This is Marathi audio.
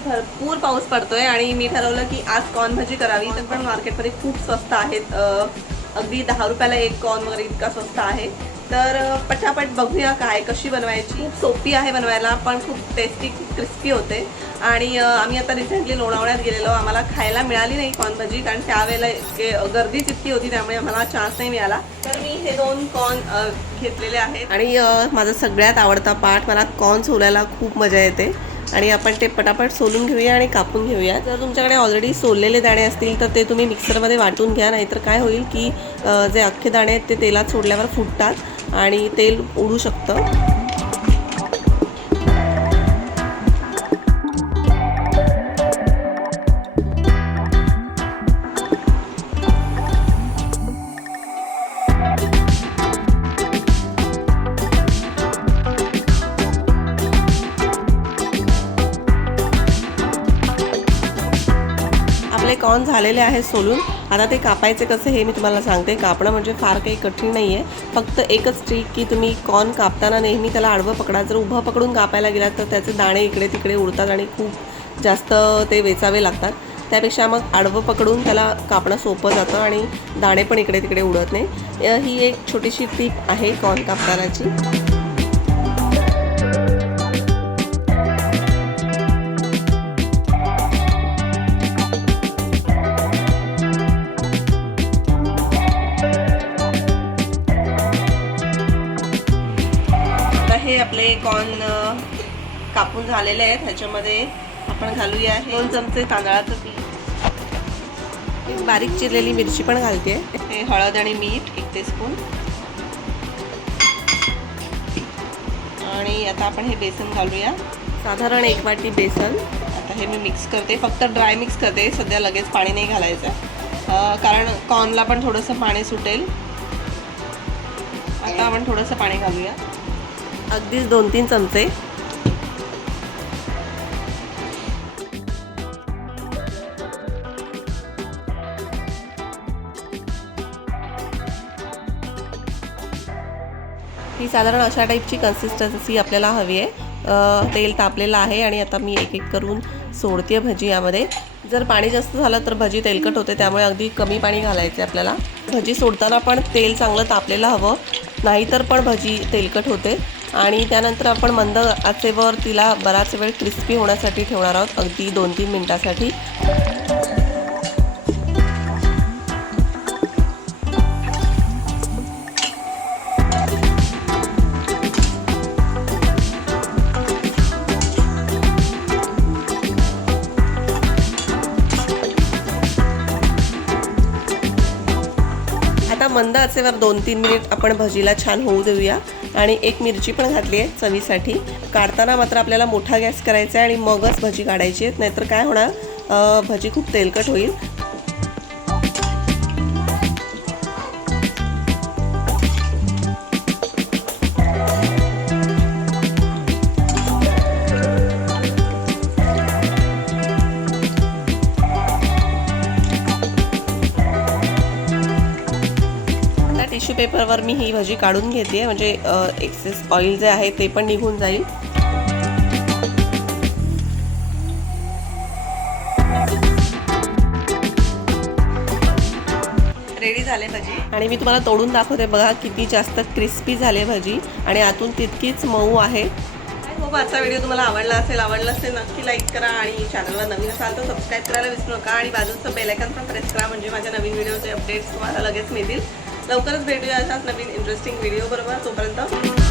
भरपूर पाऊस पडतोय आणि मी ठरवलं की आज कॉर्न भजी करावी। तर पण मार्केटमध्ये खूप स्वस्त आहेत, अगदी 10 रुपयाला एक कॉर्न वगैरे इतका स्वस्त आहे। तर पटापट बघूया काय कशी बनवायची। खूप सोपी आहे बनवायला, पण खूप टेस्टी, खूप क्रिस्पी होते। आणि आम्ही आता रिसेंटली लोणावळ्यात गेलेलो, आम्हाला खायला मिळाली नाही कॉर्न भजी, कारण त्यावेळेला गर्दीच इतकी होती, त्यामुळे आम्हाला चान्स नाही मिळाला। तर मी हे 2 कॉर्न घेतलेले आहेत आणि माझा सगळ्यात आवडता पार्ट, मला कॉर्न सोलायला खूप मजा येते आणि आपण ते पटापट सोलून घेऊया आणि कापून घेऊया। जर तुमच्याकडे ऑलरेडी सोललेले दाणे असतील तर ते तुम्ही मिक्सरमध्ये वाटून घ्या, नाहीतर काय होईल की जे अख्खे दाणे आहेत ते तेलात सोडल्यावर फुटतात आणि तेल उडू शकतं। आपले कॉर्न झालेले आहेत सोलून। आता ते कापायचे कसे हे मी तुम्हाला सांगते। कापणं म्हणजे फार काही कठीण नाही आहे, फक्त एकच ट्रिक की तुम्ही कॉर्न कापताना नेहमी त्याला आडवं पकडा। जर उभं पकडून कापायला गेलात तर त्याचे दाणे इकडे तिकडे उडतात आणि खूप जास्त ते वेचावे लागतात। त्यापेक्षा मग आडवं पकडून त्याला कापणं सोपं जातं आणि दाणे पण इकडे तिकडे उडत नाही। ही एक छोटीशी टिप आहे कॉर्न कापतानाची। हे आपले कॉर्न कापून झालेले आहेत। ह्याच्यामध्ये आपण घालूया 2 चमचे तांदळाचं पीठ, बारीक चिरलेली मिरची पण घालते, हे हळद आणि मीठ 1 टीस्पून, आणि आता आपण हे बेसन घालूया, साधारण 1 वाटी बेसन। आता हे मी मिक्स करते, फक्त ड्राय मिक्स करते, सध्या लगेच पाणी नाही घालायचं, कारण कॉर्नला पण थोडंसं पाणी सुटेल। आता आपण थोडंसं पाणी घालूया, अगदीच 2-3 चमचे। ही साधारण अशा टाईपची कन्सिस्टन्सी आपल्याला हवी आहे। तेल तापलेलं आहे आणि आता मी एक एक करून सोडते भजी यामध्ये। जर पाणी जास्त झालं तर भजी तेलकट होते, त्यामुळे अगदी कमी पाणी घालायचे आपल्याला। भजी सोडताना पण तेल चांगलं तापलेलं हवं, नाहीतर पण भजी तेलकट होते। आणि त्यानंतर आपण मंद आचेवर तिला बराच वेळ क्रिस्पी होण्यासाठी ठेवणार आहोत, अगदी 2-3 मिनिटासाठी। आता मंद आचेवर 2-3 मिनिट आपण भजीला छान होऊ देऊया। आणि 1 मिरची पण घातली आहे चवीसाठी। काढताना मात्र आपल्याला मोठा गॅस करायचा आहे आणि मगच भजी काढायची आहे, नाहीतर काय होणार, भजी खूप तेलकट होईल। टिश्यू पेपरवर मी ही भजी काढून घेते, म्हणजे एक्सेस ऑइल जे आहे ते पण निघून जाईल। रेडी झाले भजी आणि मी तुम्हाला तोडून दाखवते, बघा किती जास्त क्रिस्पी झाले भजी आणि आतून तितकीच मऊ आहे। खूप आजचा व्हिडिओ तुम्हाला आवडला असेल नक्की लाईक करा आणि चॅनलवर नवीन असाल तर सबस्क्राईब करायला विसरू नका आणि बाजूचं बेल आयकॉन पण प्रेस करा, म्हणजे माझ्या नवीन व्हिडिओचे अपडेट्स तुम्हाला लगेच मिळतील। लवकरच भेटूया अशाच नवीन इंटरेस्टिंग व्हिडिओ बरोबर, तोपर्यंत